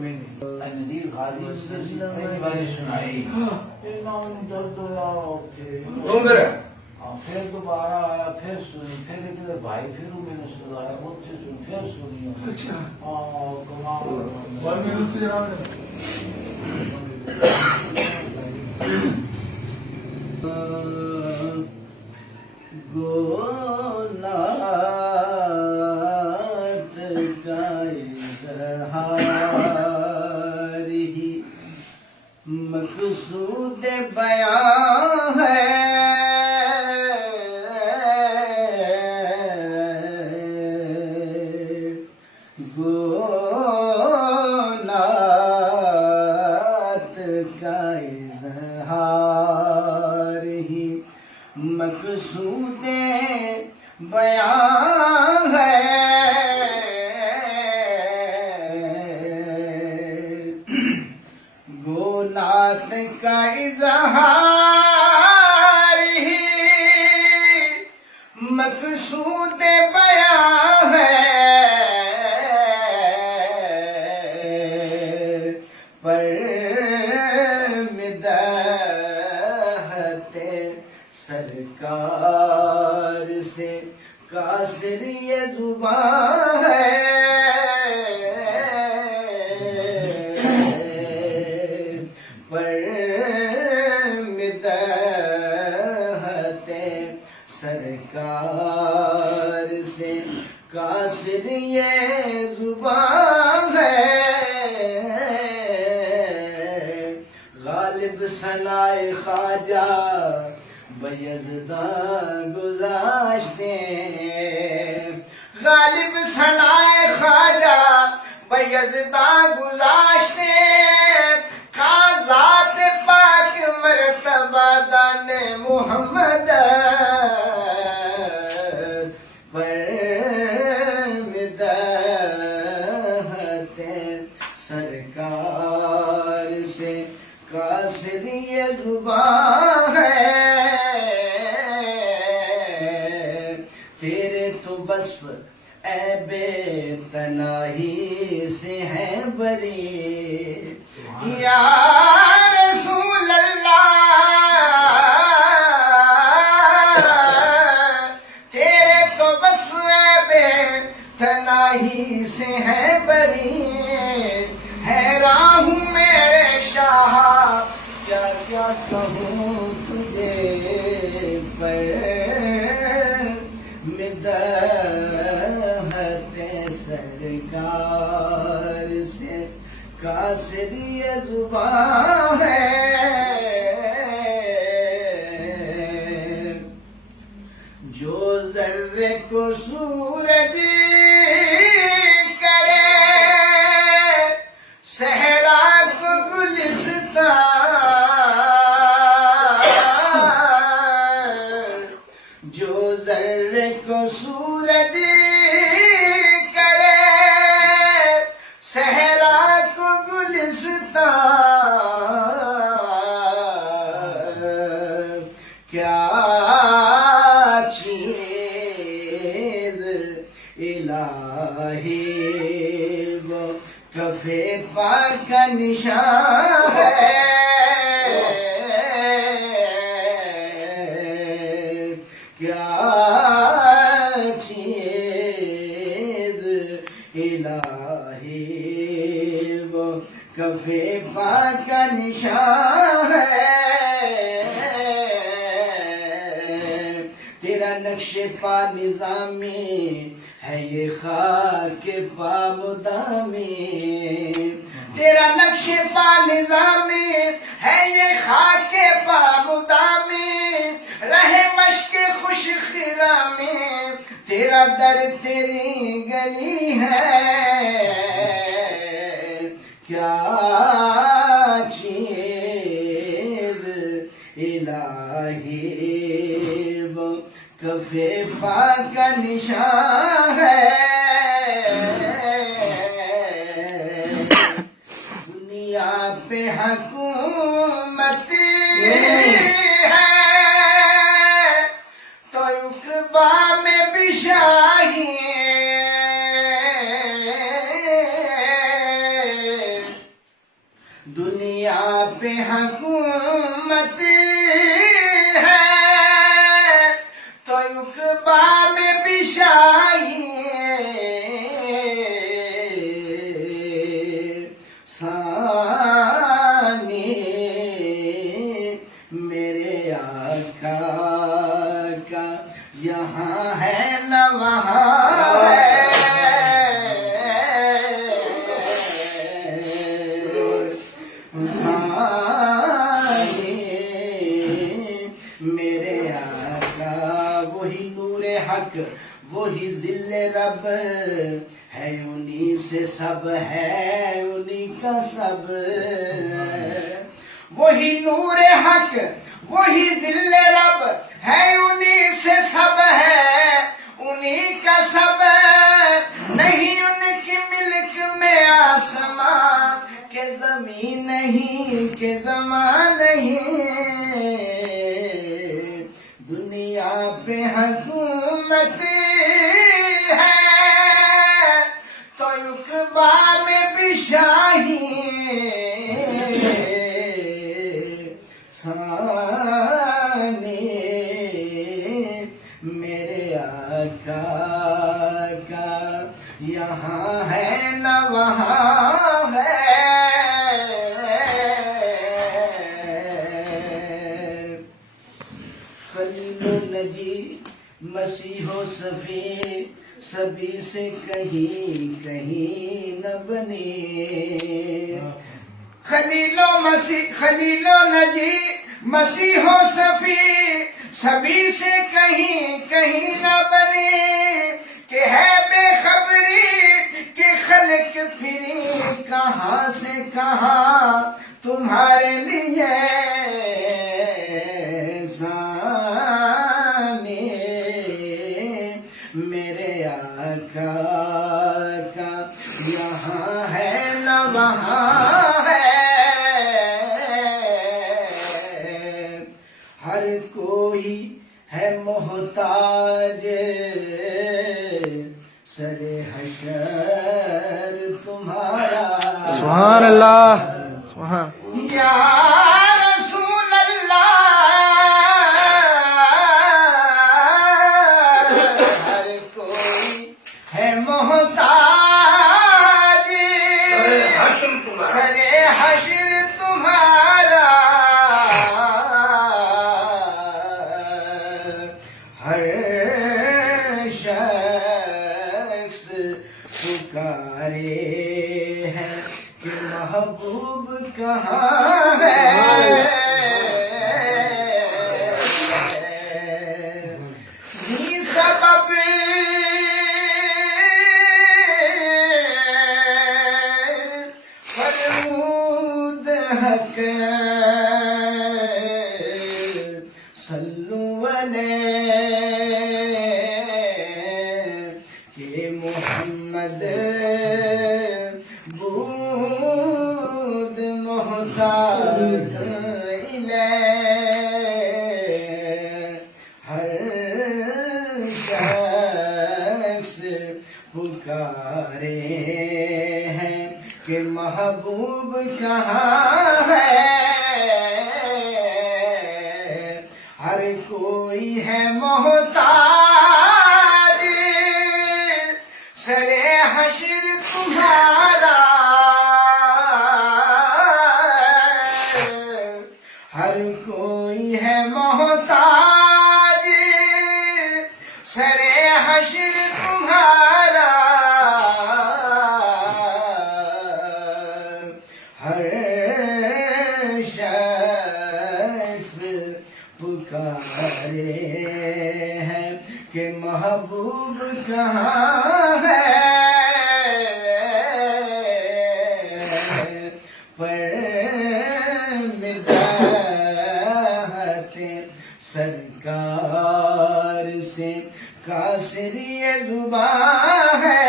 نذیر غازی پہلی باری سنائی درد ہوا پھر دوبارہ آیا پھر سنی پھر ادھر بھائی پھر میں نے سنایا مجھ سے سن پھر سنی گولات کا اظہار ہی مقصود بیان ہے گولات کا اظہار ہی مقصود بیان ہے گولات کا اظہار ہی مقصود بیان ہے پر مدحت سرکار سے قاصر یہ زبان ہے پر مدحت سرکار سے قاصر یہ زبان ہے غالب ثنائے خواجہ بیزداں گذاشتے غالب ثنائے خواجہ بیزداں گذاشتے کا ذات پاک مرتبہ دان محمد پر مدحت سرکار سے قاصر یہ زبان ہے تیرے تو وصف اے بے تناہی سے ہے بری یا رسول اللہ تیرے تو وصف اے بے تناہی سے ہے بری حیران ہوں میرے شاہ کیا کیا کہوں تجھے پر مدحت سرکار سے قاصر یہ زبان ہے جو ذرے کو سورج کرے صحرا کو گلستان جو ذرے کو سورج کرے صحرا کو گلستان کیا چیز الہی وہ کفے پاک کا نشان ہے کیا چیز الہی وہ کفے پاک کا نشان ہے تیرا نقش پا نظامی ہے یہ خاک پا مدامی تیرا نقش پا نظامی ہے یہ خاک پا مدامی رہے مشق خوش خرامی تیرا در تیری گلی ہے کیا چیز الہی وہ کفے پاک کا نشان ہے دنیا پہ حکومت ہے تو عقبہ میں بھی شاہی دنیا پہ حکومت ہے تو عقبہ میں بھی شاہی ثانی میرے آقا کا یہاں ہے نہ وہاں ہے میرے آقا وہی نور حق وہی ذل رب ہے انہی سے سب ہے انہی کا سب وہی نور حق وہی ذل رب ہے انہی سے سب ہے انہی کا سب نہیں ان کی ملک میں آسمان کہ زمین نہیں کہ زمان نہیں دنیا پہ حکومت ہے تو عقبہ میں بھی شاہی ثانی میرے آقا کا یہاں ہے نہ وہاں ہے خلیل و نجی مسیح و صفی سبھی سے کہیں کہیں نہ بنے خلیل و نجی مسیح و صفی سبھی سے کہیں کہیں نہ بنے کہ ہے بے خبری کہ خلق پھری کہاں سے کہاں تمہارے لیے ثانی میرے آقا کا یہاں ہے نہ وہاں ہے ہر کوئی ہے محتاج سر حشر تمہارا سبحان اللہ سبحان یا رسول اللہ ہر کوئی ہے محتاج سر حشر تمہارا ہر شخص پکارے ہے کہ محبوب کہاں ہے یہ سبب فرمود حق صلو علیہ کہ محمد بود محتاج الیہ ہر شخص پکارے ہیں کہ محبوب کہاں ہے ہر کوئی ہے محتاج سر حشر تمہارا ہر کوئی ہے محتاج سر حشر تمہارا ہر شخص پکارے ہیں کہ محبوب کہاں ہے پر مداحت سرکار سے کاسری زبان ہے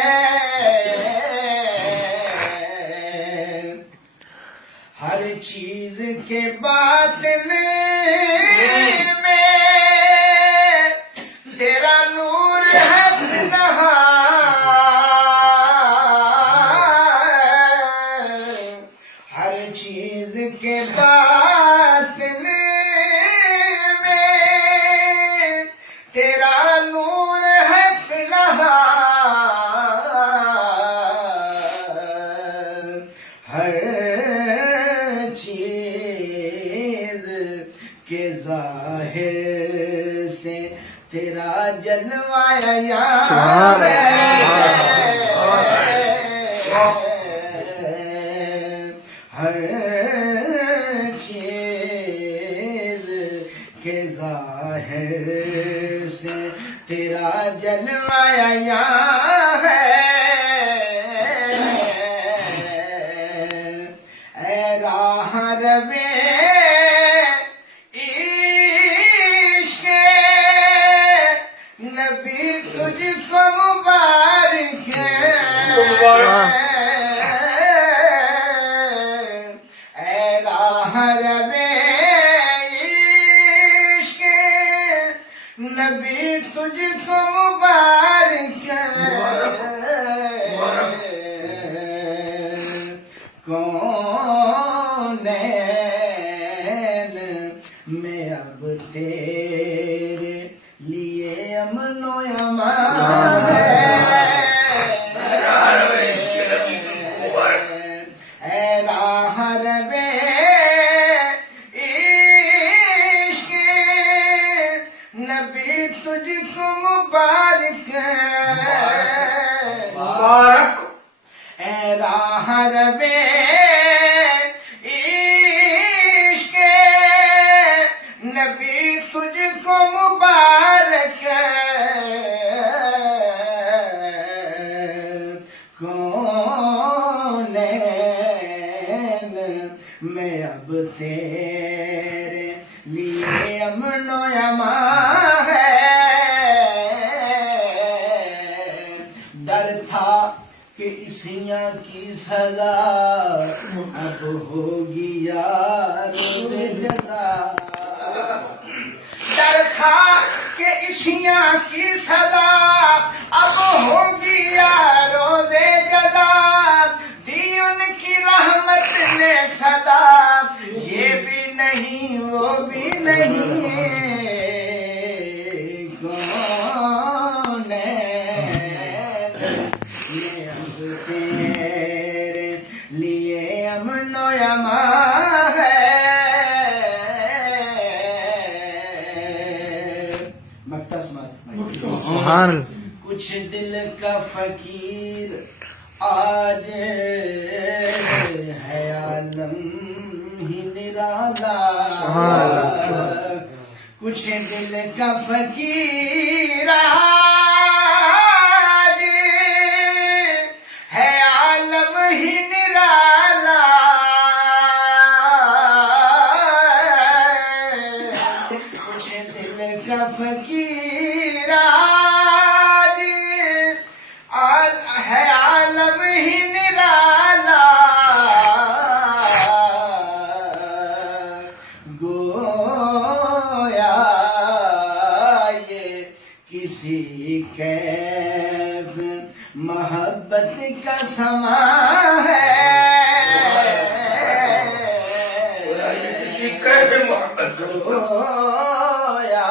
ہر چیز کے باطن میں تیرا نور ہے نہاں ہر چیز کے باطن میں تیرا نور ہے پنہاں، ہر چیز کے ظاہر سے تیرا جلوہ یار ہے، ہر چیز کے ظاہر سے تیرا جلوہ یار ہے، اے راہ روے عشق نبی تجھ کو مبارک ہے، اے راہ روے عشق نبی تجھ کو مبارک ہے، کونین میں اب تیرے لیے امن و امان ہے، اے راہ روے عشق نبی تجھ کو مبارک ہے، اے راہ روے عشق نبی تجھ کو مبارک ہے، کونین میں اب تیرے لیے امن و امان ہے، ڈر تھا کہ عیسیاں کی سزا اب ہوگی یار جزا، ڈر تھا کہ عیسیاں کی سزا اب ہوگی یار جزا، دی ان کی رحمت نے صدا، یہ بھی نہیں وہ بھی نہیں، تیرے لیے امن و امان ہے، مقطع سماعت۔ سبحان اللہ۔ کچھ دل کا فقیر آج ہے عالم ہی نرالا، کچھ دل کا فقیر آج ہے عالم ہی نرالا، کچھ دل کا فقیر آج ہے عالم ہی نرالا، گویا یہ کسی کیف محبت کا سما ہے، گویا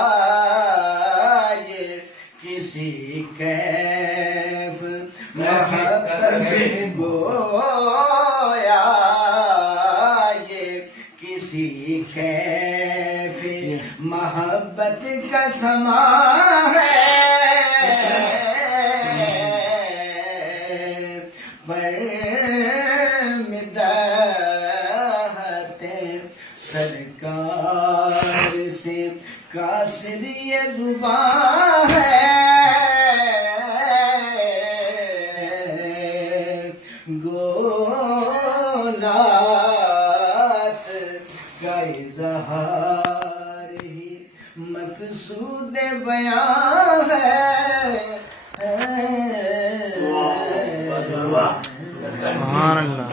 یہ کسی کیف محبت، گویا یہ کسی کیف محبت کا سما ہے، پر مدحت سرکار سے قاصر یہ زبان ہے، گولات کا اظہار ہی مقصود بیان ہے، سبحان اللہ۔